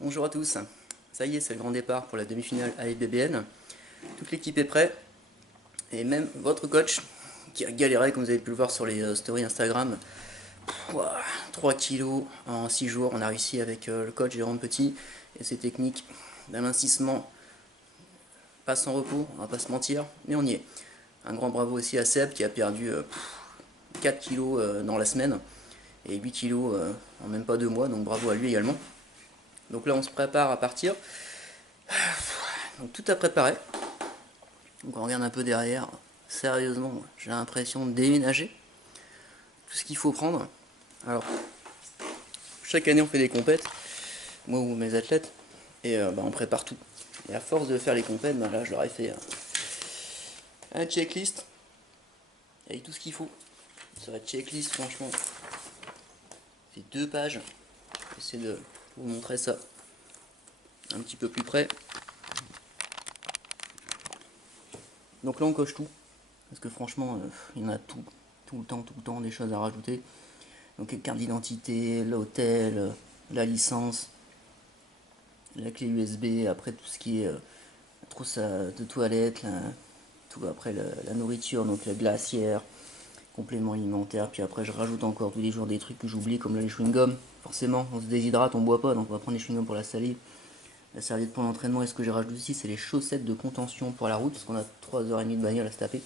Bonjour à tous, ça y est, c'est le grand départ pour la demi-finale AFBBN. Toute l'équipe est prête, et même votre coach qui a galéré, comme vous avez pu le voir sur les stories Instagram. 3 kilos en 6 jours, on a réussi avec le coach Jérôme Petit et ses techniques d'amincissement, pas sans repos, on va pas se mentir, mais on y est. Un grand bravo aussi à Seb qui a perdu 4 kilos dans la semaine et 8 kilos en même pas 2 mois, donc bravo à lui également. Donc là on se prépare à partir. Donc tout à préparer. Donc on regarde un peu derrière. Sérieusement, j'ai l'impression de déménager. Tout ce qu'il faut prendre. Alors, chaque année on fait des compètes, moi ou mes athlètes, et on prépare tout. Et à force de faire les compètes, là je leur ai fait un checklist avec tout ce qu'il faut. Cette checklist, franchement, fait 2 pages. J'essaie de vous montrer ça un petit peu plus près. Donc là on coche tout, parce que franchement il y en a tout le temps des choses à rajouter. Donc carte d'identité, l'hôtel, la licence, la clé USB, après tout ce qui est trousse de toilette, tout après la nourriture, donc la glacière, complément alimentaire, puis après je rajoute encore tous les jours des trucs que j'oublie comme là, les chewing-gums. Forcément on se déshydrate, on boit pas, donc on va prendre les chewing-gums pour la salive. La serviette pour l'entraînement, et ce que j'ai rajouté aussi, c'est les chaussettes de contention pour la route, parce qu'on a 3h30 de bagnole à se taper.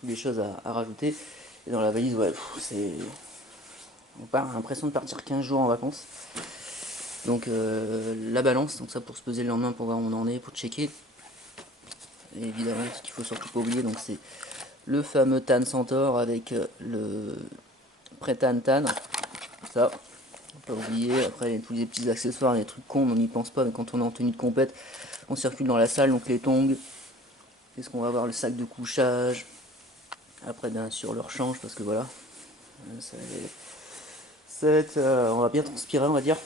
Toutes les choses à rajouter. Et dans la valise, ouais, c'est... On part, l'impression de partir 15 jours en vacances. Donc la balance, donc ça pour se peser le lendemain pour voir où on en est, pour checker. Et évidemment, ce qu'il faut surtout pas oublier, donc c'est le fameux Tan Centaure avec le Prétan Tan. Ça, pas oublier. Après tous les petits accessoires, les trucs cons, on n'y pense pas, mais quand on est en tenue de compète, on circule dans la salle, donc les tongs. Qu'est-ce qu'on va avoir? Le sac de couchage. Après bien sûr le rechange, parce que voilà, ça va être, on va bien transpirer, on va dire.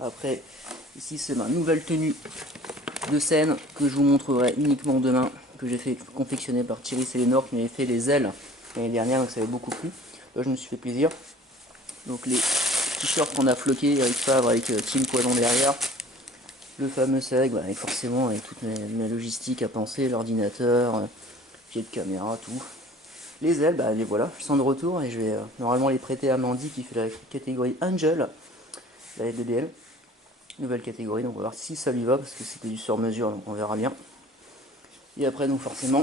Après, ici c'est ma nouvelle tenue de scène que je vous montrerai uniquement demain, que j'ai fait confectionner par Thierry Sélénor qui m'avait fait les ailes l'année dernière, donc ça avait beaucoup plu. Là je me suis fait plaisir. Donc les t-shirts qu'on a floqués, Eric Favre avec Team Poison derrière. Le fameux sac, avec forcément avec toute ma logistique à penser, l'ordinateur, pied de caméra, tout. Les ailes, les voilà, ils sont de retour et je vais normalement les prêter à Mandy qui fait la catégorie Angel, la FBBL. Nouvelle catégorie, donc on va voir si ça lui va parce que c'était du sur-mesure, donc on verra bien. Et après, donc forcément,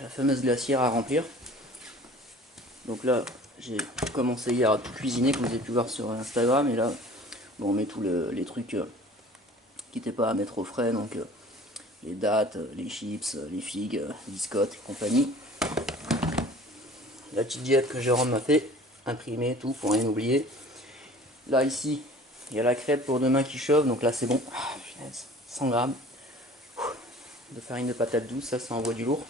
la fameuse glacière à remplir. Donc là, j'ai commencé hier à tout cuisiner, comme vous avez pu voir sur Instagram, et là, on met tous les trucs qui n'étaient pas à mettre au frais, donc les dattes, les chips, les figues, biscottes et compagnie. La petite diète que Jérôme m'a fait, imprimer tout pour rien oublier. Là ici, il y a la crêpe pour demain qui chauffe, donc là c'est bon. 100 grammes de farine de patate douce, ça envoie du lourd.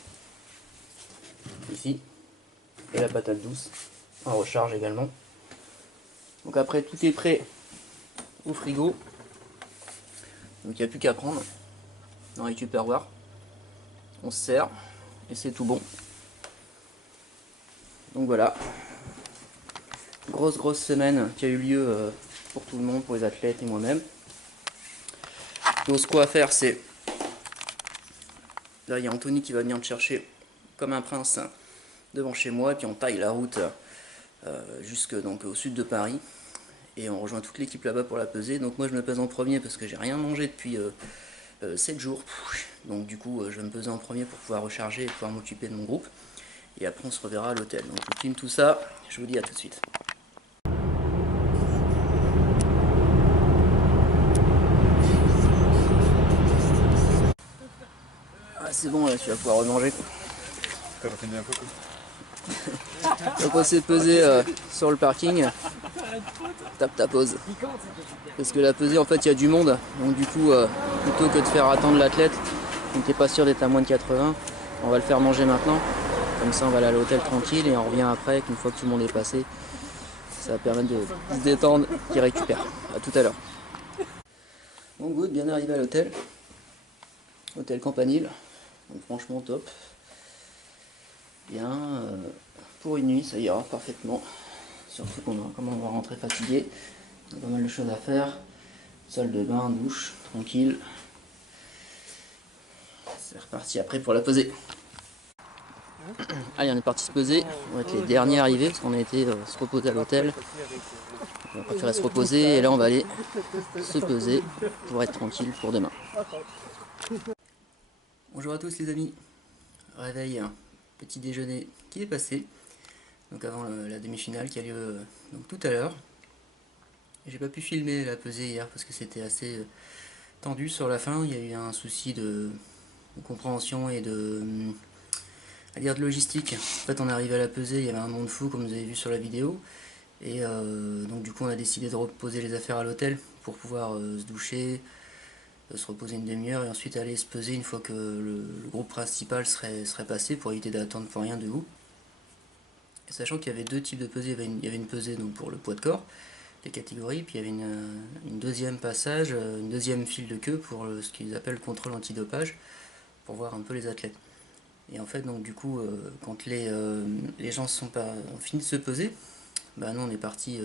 Ici, et la patate douce en recharge également. Donc après tout est prêt au frigo. Donc il n'y a plus qu'à prendre dans les Tupperware. On se sert et c'est tout bon. Donc voilà, grosse semaine qui a eu lieu pour tout le monde, pour les athlètes et moi-même. Donc ce qu'on va faire, c'est là il y a Anthony qui va venir me chercher comme un prince devant chez moi, et puis on taille la route jusque donc au sud de Paris et on rejoint toute l'équipe là-bas pour la peser. Donc moi je me pèse en premier parce que j'ai rien mangé depuis 7 jours, donc du coup je vais me peser en premier pour pouvoir recharger et pouvoir m'occuper de mon groupe, et après on se reverra à l'hôtel. Donc je filme tout ça, je vous dis à tout de suite. Ah c'est bon, là tu vas pouvoir remanger. T'as fait bien photo. Donc on s'est pesé sur le parking. Tape ta pause. Parce que la pesée, en fait, il y a du monde. Donc du coup, plutôt que de faire attendre l'athlète, on n'était pas sûr d'être à moins de 80, on va le faire manger maintenant. Comme ça, on va aller à l'hôtel tranquille et on revient après, une fois que tout le monde est passé. Ça va permettre de se détendre, qu'il récupère. A tout à l'heure. Bon, good, bien arrivé à l'hôtel. Hôtel Campanile. Donc franchement top. Bien, pour une nuit, ça ira parfaitement. Surtout comme on va rentrer fatigué. Il y a pas mal de choses à faire. Salle de bain, douche, tranquille. C'est reparti après pour la pesée. Allez, on est parti se peser. On va être les derniers arrivés parce qu'on a été se reposer à l'hôtel. On va préférer se reposer et là on va aller se peser pour être tranquille pour demain. Bonjour à tous les amis. Réveil, petit déjeuner qui est passé. Donc avant la demi-finale qui a lieu donc tout à l'heure. J'ai pas pu filmer la pesée hier parce que c'était assez tendu sur la fin. Il y a eu un souci de compréhension et de logistique. En fait on est arrivé à la pesée, il y avait un monde fou comme vous avez vu sur la vidéo. Et donc du coup on a décidé de reposer les affaires à l'hôtel pour pouvoir se doucher, se reposer une demi-heure et ensuite aller se peser une fois que le groupe principal serait passé pour éviter d'attendre pour rien de vous. Et sachant qu'il y avait deux types de pesées, il y avait une pesée donc pour le poids de corps, les catégories, puis il y avait une deuxième passage, une deuxième file de queue pour ce qu'ils appellent le contrôle antidopage, pour voir un peu les athlètes. Et en fait donc du coup quand les gens ont fini de se peser, bah nous on est parti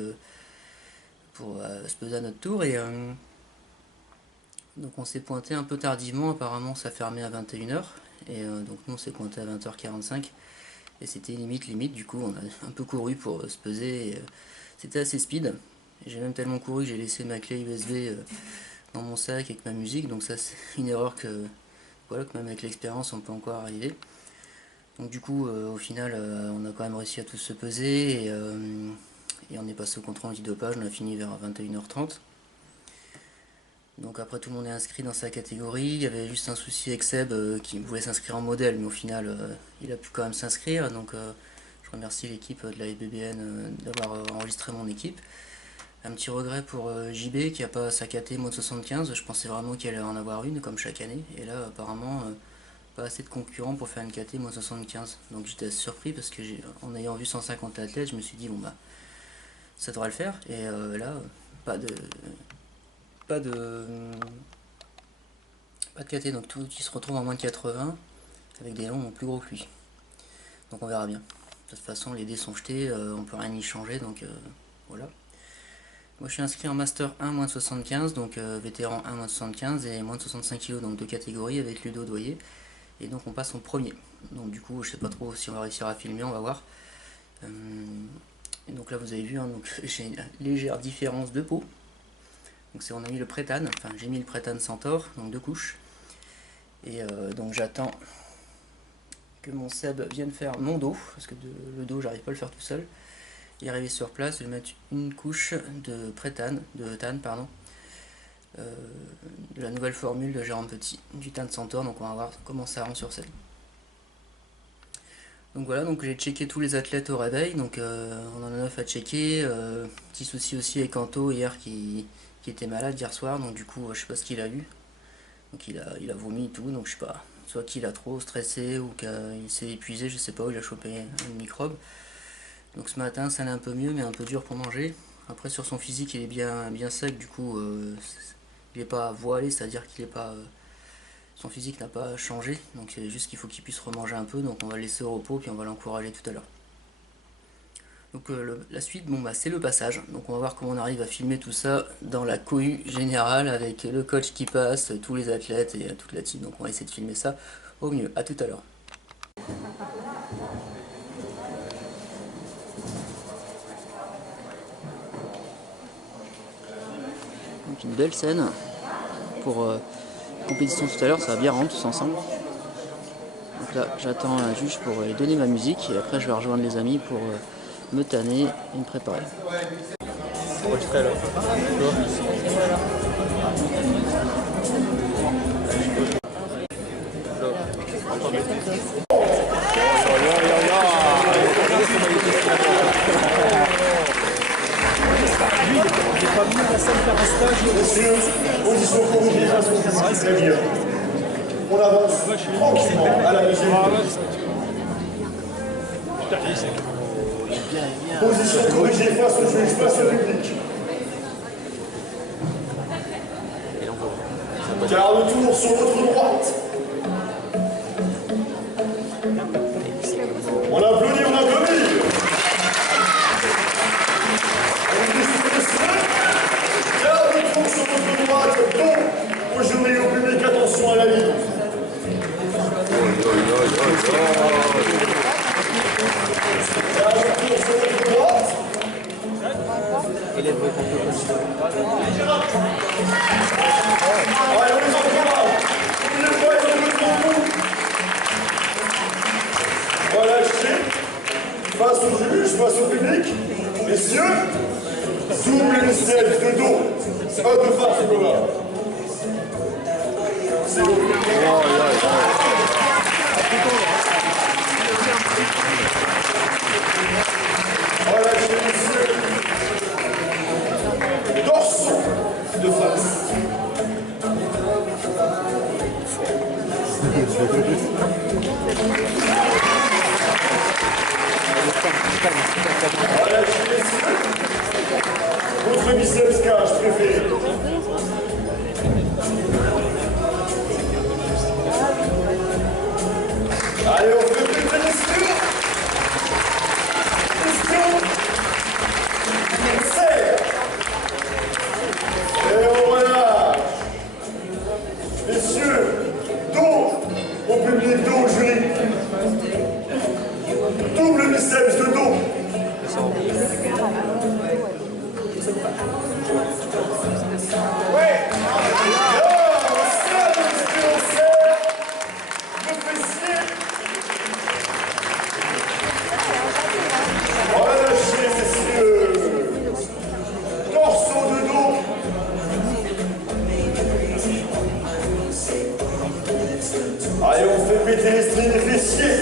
pour se peser à notre tour et donc on s'est pointé un peu tardivement, apparemment ça fermait à 21h et donc nous on s'est pointé à 20h45 et c'était limite du coup on a un peu couru pour se peser et c'était assez speed. J'ai même tellement couru que j'ai laissé ma clé USB dans mon sac avec ma musique, donc ça c'est une erreur que même avec l'expérience on peut encore arriver. Donc du coup au final on a quand même réussi à tous se peser et on est passé au contrôle antidopage, on a fini vers 21h30. Donc après tout le monde est inscrit dans sa catégorie, il y avait juste un souci avec Seb qui voulait s'inscrire en modèle, mais au final il a pu quand même s'inscrire, donc je remercie l'équipe de la FBBN d'avoir enregistré mon équipe. Un petit regret pour JB qui n'a pas sa KT moins de 75, je pensais vraiment qu'il allait en avoir une comme chaque année, et là apparemment pas assez de concurrents pour faire une KT moins 75, donc j'étais assez surpris parce que en ayant vu 150 athlètes, je me suis dit bon bah ça devrait le faire, et là pas de KT, donc tout qui se retrouve en moins de 80 avec des longs plus gros que lui, donc on verra bien. De toute façon les dés sont jetés, on peut rien y changer, donc voilà. Moi je suis inscrit en Master 1 moins de 75, donc vétéran 1 moins de 75 et moins de 65 kg, donc deux catégories avec Ludo Doyer. Et donc on passe en premier. Donc du coup je sais pas trop si on va réussir à filmer, on va voir. Et donc là vous avez vu, hein, j'ai une légère différence de peau. Donc on a mis le prétane, enfin j'ai mis le prétane centaure, donc deux couches. Et donc j'attends que mon Seb vienne faire mon dos, parce que le dos j'arrive pas à le faire tout seul. Et arriver sur place, je vais mettre une couche de prétane, de tane pardon, de la nouvelle formule de Jérôme Petit, du tane centaure, donc on va voir comment ça rend sur scène. Donc voilà, donc j'ai checké tous les athlètes au réveil, donc on en a 9 à checker, petit souci aussi avec Anto hier qui était malade hier soir, donc du coup je sais pas ce qu'il a eu, donc il a vomi et tout, donc je sais pas, soit qu'il a trop stressé ou qu'il s'est épuisé, je sais pas, où il a chopé un microbe. Donc ce matin ça allait un peu mieux mais un peu dur pour manger. Après sur son physique il est bien sec, du coup il n'est pas voilé, c'est à dire qu'il est pas son physique n'a pas changé, donc c'est juste qu'il faut qu'il puisse remanger un peu, donc on va le laisser au repos puis on va l'encourager tout à l'heure. Donc la suite, bon bah c'est le passage, donc on va voir comment on arrive à filmer tout ça dans la cohue générale avec le coach qui passe, tous les athlètes et toute la team, donc on va essayer de filmer ça au mieux. À tout à l'heure. Donc une belle scène pour compétition tout à l'heure, ça va bien rendre tous ensemble. Donc là j'attends un juge pour lui donner ma musique et après je vais rejoindre les amis pour me tanner et me préparer. Position corrigée face au public, très bien. On avance tranquillement à la deuxième. Position corrigée face au juge, face au public. Quart de tour sur votre droite. On applaudit, on applaudit. Quart de tour sur votre droite. juge face au public. Messieurs, double biceps de dos. Un de face au commun. C'est bon. Relâchez, messieurs. Torsion de face. Relâchez, messieurs. Votre biceps cage préféré. Allez, on fait plus de messieurs. Serre. Et on relâche. Messieurs, dos au public, dos au jury. Double biceps de dos. Ouais. On serre, messieurs, on serre. Le fessier. Relâchez, messieurs. Torsion de dos. Allez, on fait péter les strings des fessiers.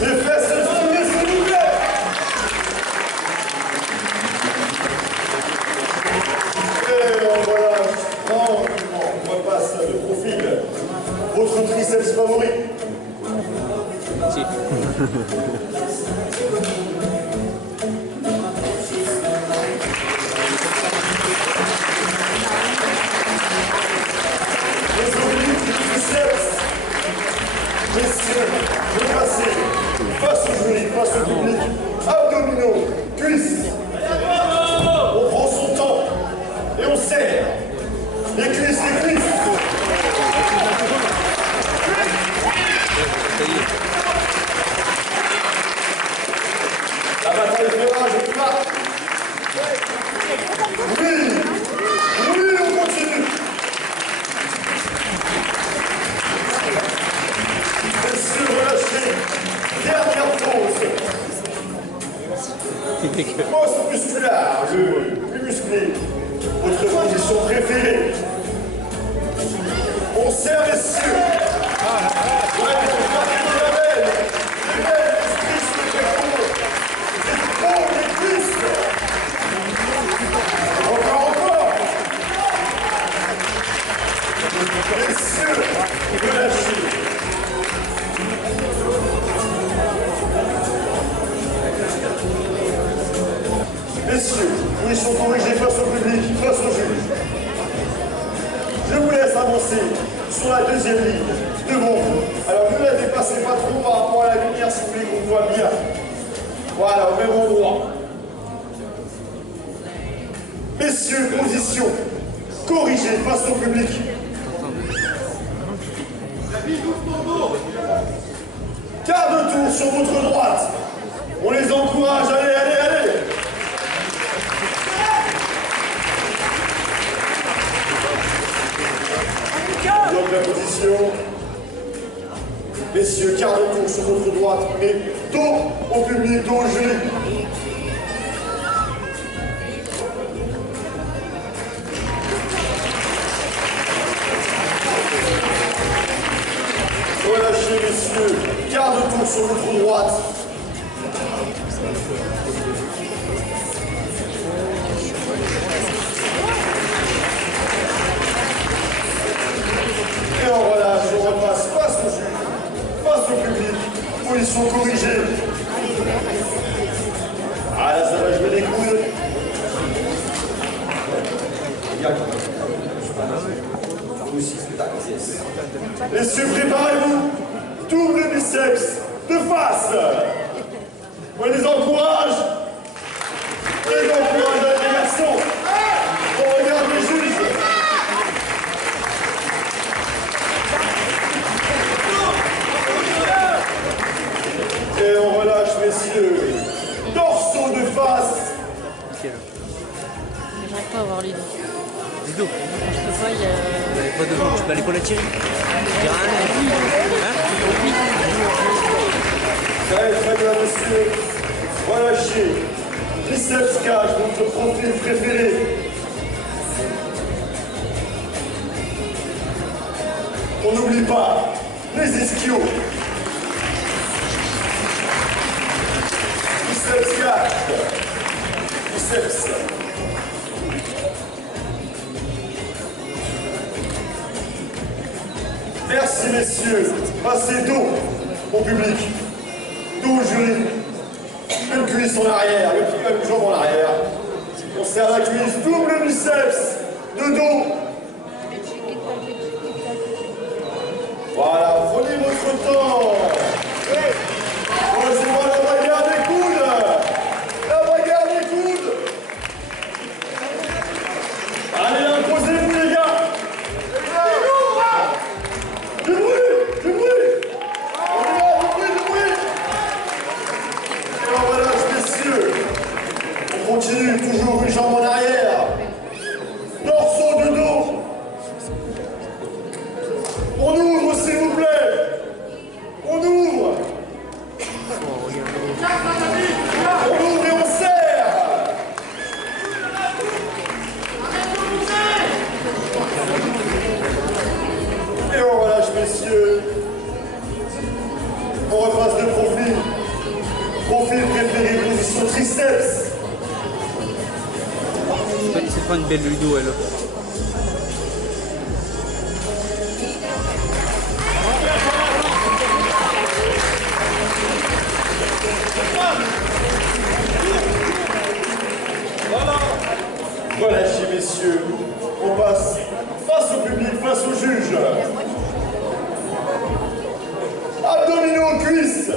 Les fesses stringées, s'il vous plaît. Et on relâche tranquillement. On repasse de profil. Votre triceps favori. Les obliques du triceps. Messieurs, repassez. Face au jury, face au public. Abdominaux, cuisses. On prend son temps et on serre. Les cuisses, les cuisses. La bataille fait rage, on y va. Oui, oui, on continue. Messieurs, relâchez. Dernière pause. Pause musculaire, le plus musclé. Votre position préférée. On serre, messieurs. Ouais, on va faire de la belle. Les belles, les cuisses, les pectoraux. Les épaules, les cuisses. Encore. Messieurs, relâchez. Messieurs, ils sont corrigés face au public, face au juge. Je vous laisse avancer sur la deuxième ligne, devant vous. Alors ne la dépassez pas trop par rapport à la lumière si vous voulez qu'on voit bien. Voilà, au même endroit. Messieurs, position. Corrigez face au public. Quart de tour sur votre droite. On les encourage, allez, allez, allez. Donc la position. Messieurs, quart de tour sur votre droite, mais dos au public, dos au jury. Relâchez, messieurs, quart de tour sur votre droite. Et on relâche, on repasse face au juge, face au public, position corrigée. Ah là, ça va jouer les coudes. Messieurs, préparez-vous. Double biceps de face. On les encourage. On les encourage, les garçons. On regarde les juges. Et on relâche, messieurs. Torsion de face. J'arrive pas à avoir les dos. Les dos. Je peux pas, il y a... Pas de dos, tu peux aller pour la tirer. Très bien, messieurs. Relâchez. Biceps cache, votre profil préféré. On n'oublie pas les ischios. Biceps cache. Biceps. Merci messieurs. Passez dos au public. Dos au jury. Une cuisse en arrière, une jambe en arrière. On serre la cuisse, double biceps de dos. Voilà, prenez votre temps. Posez-moi la bagarre des coudes. La bagarre des coudes. Allez, imposez-vous les gars. Du bruit, du bruit. On est là, du bruit, du bruit. Et en voilà, messieurs. On continue, toujours une jambe en arrière. Torsion de dos. On ouvre, s'il vous plaît. On ouvre. On ouvre et on serre. Et on relâche, messieurs. On repasse de profil. Profil préféré, position triceps. C'est pas une belle ludo, elle. Relâchez, messieurs. On passe face au public, face au juge. Abdominaux, cuisses.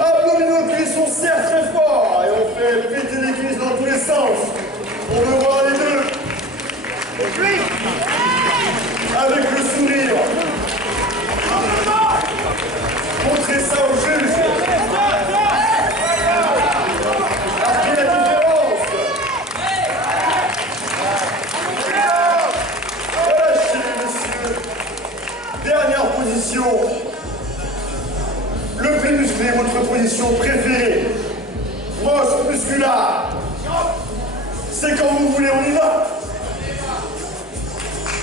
Abdominaux, cuisses, on serre très fort. Et on fait péter les cuisses dans tous les sens. On veut voir les deux. Avec le sourire. Montrez ça au juge. Marquez la différence. Relâchez, messieurs. Dernière position. Le plus musclé, votre position préférée. Mosse musculaire. C'est quand vous voulez, on y va.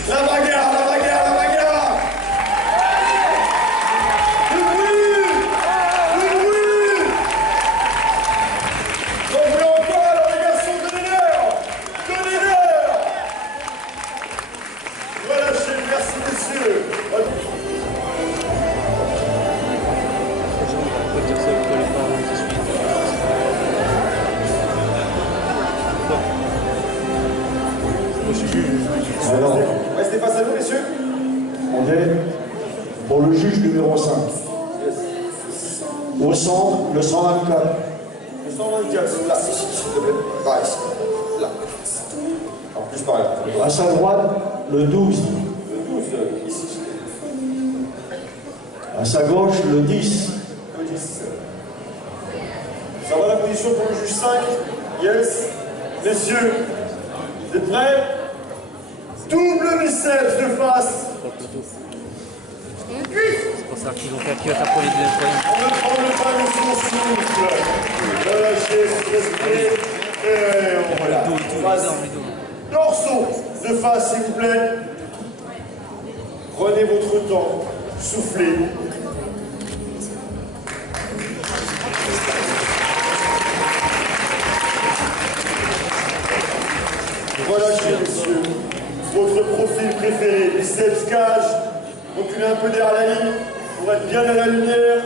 La bagarre, la bagarre, la bagarre. Du bruit. Du bruit. On voulait encore, alors les garçons, donnez-leur. Donnez-leur. Relâchez, merci messieurs. Alors, Restez face à nous, messieurs. on est pour le juge numéro 5. Au centre, le 124. Le 124, là, s'il te plaît. Par ici. Là. En plus par là. À sa droite, le 12. Le 12, ici. À sa gauche, le 10. Le 10. Ça va la position pour le juge 5. Yes. Messieurs, vous êtes prêts? Double biceps de face. C'est pour ça qu'ils ont fait qui va faire pour les deux points. On ne prend pas le son souffle. Relâchez, respirez. Et voilà. Les dos, les dos. Torsion de face, s'il vous plaît. Prenez votre temps. Soufflez. Relâchez, messieurs. Votre profil préféré, biceps cage. Reculez un peu derrière la ligne pour être bien à la lumière.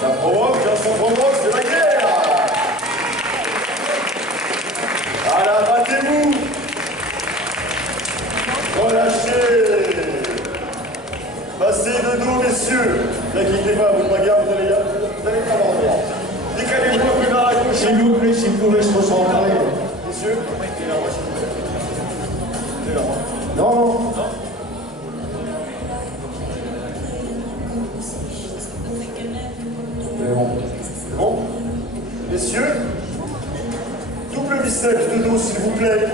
Ça provoque, c'est la guerre. Voilà, battez-vous. Relâchez. Passez de dos, messieurs. N'inquiétez pas, votre bagarre, vous allez pas avoir droit. Décalez-vous un peu vers la gauche. S'il vous plaît, s'il vous plaît, se recentrer. Messieurs, et là, moi, s'il vous plaît. Et là, moi. Non, non. C'est bon. C'est bon? Messieurs, double biceps de dos, s'il vous plaît.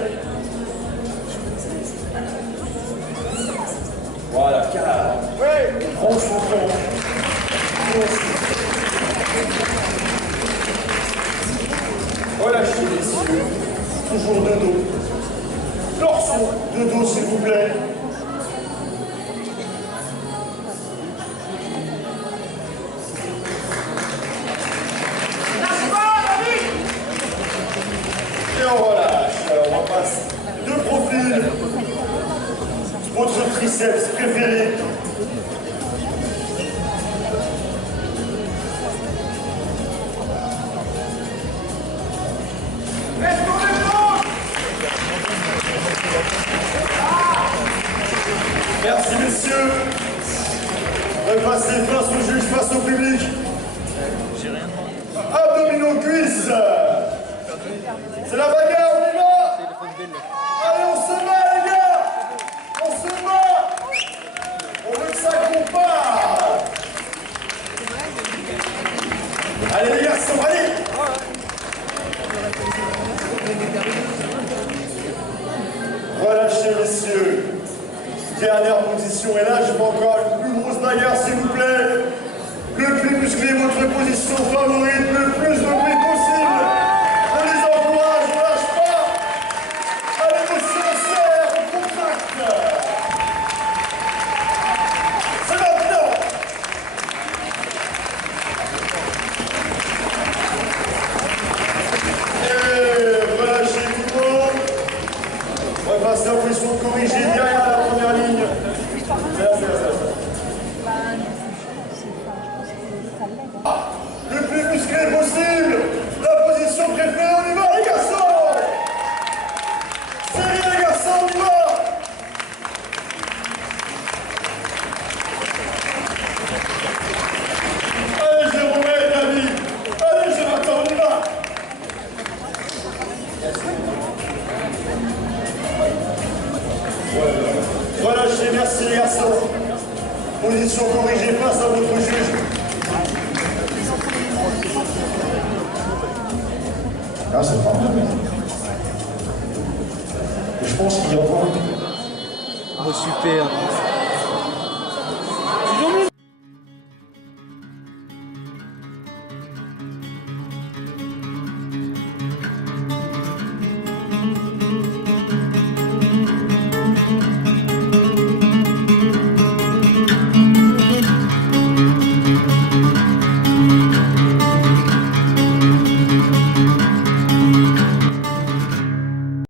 Voilà, calme. Ouais. prend son temps. Relâchez messieurs, toujours de dos. Torsion de dos s'il vous plaît. Et on relâche. Alors on passe de profil. Votre triceps préféré. Merci messieurs. Repassez face au juge, face au public. Abdominaux, cuisses. C'est la bagarre, on y va. Allez, on se bat les gars. On se bat. On veut que ça compare. Allez les garçons, allez. Relâchez messieurs. Dernière position, et là je veux encore une plus grosse bagarre s'il vous plaît. Le plus musclé, votre position favorite, le plus de bruit possible. On les encourage, on lâche pas. Allez monsieur, on serre, on contracte. C'est maintenant. Et relâchez tout le monde. On va passer en position corrigée derrière la première ligne. Le plus musclé possible. La position préférée, on y va les garçons. Serrez les garçons, on y va. Allez Jérôme, David. Allez Jonathan, on y va. Relâchez, merci les garçons. Position corrigée face à votre juge. Là, c'est pas mal. Et je pense qu'il y a encore. Oh, super.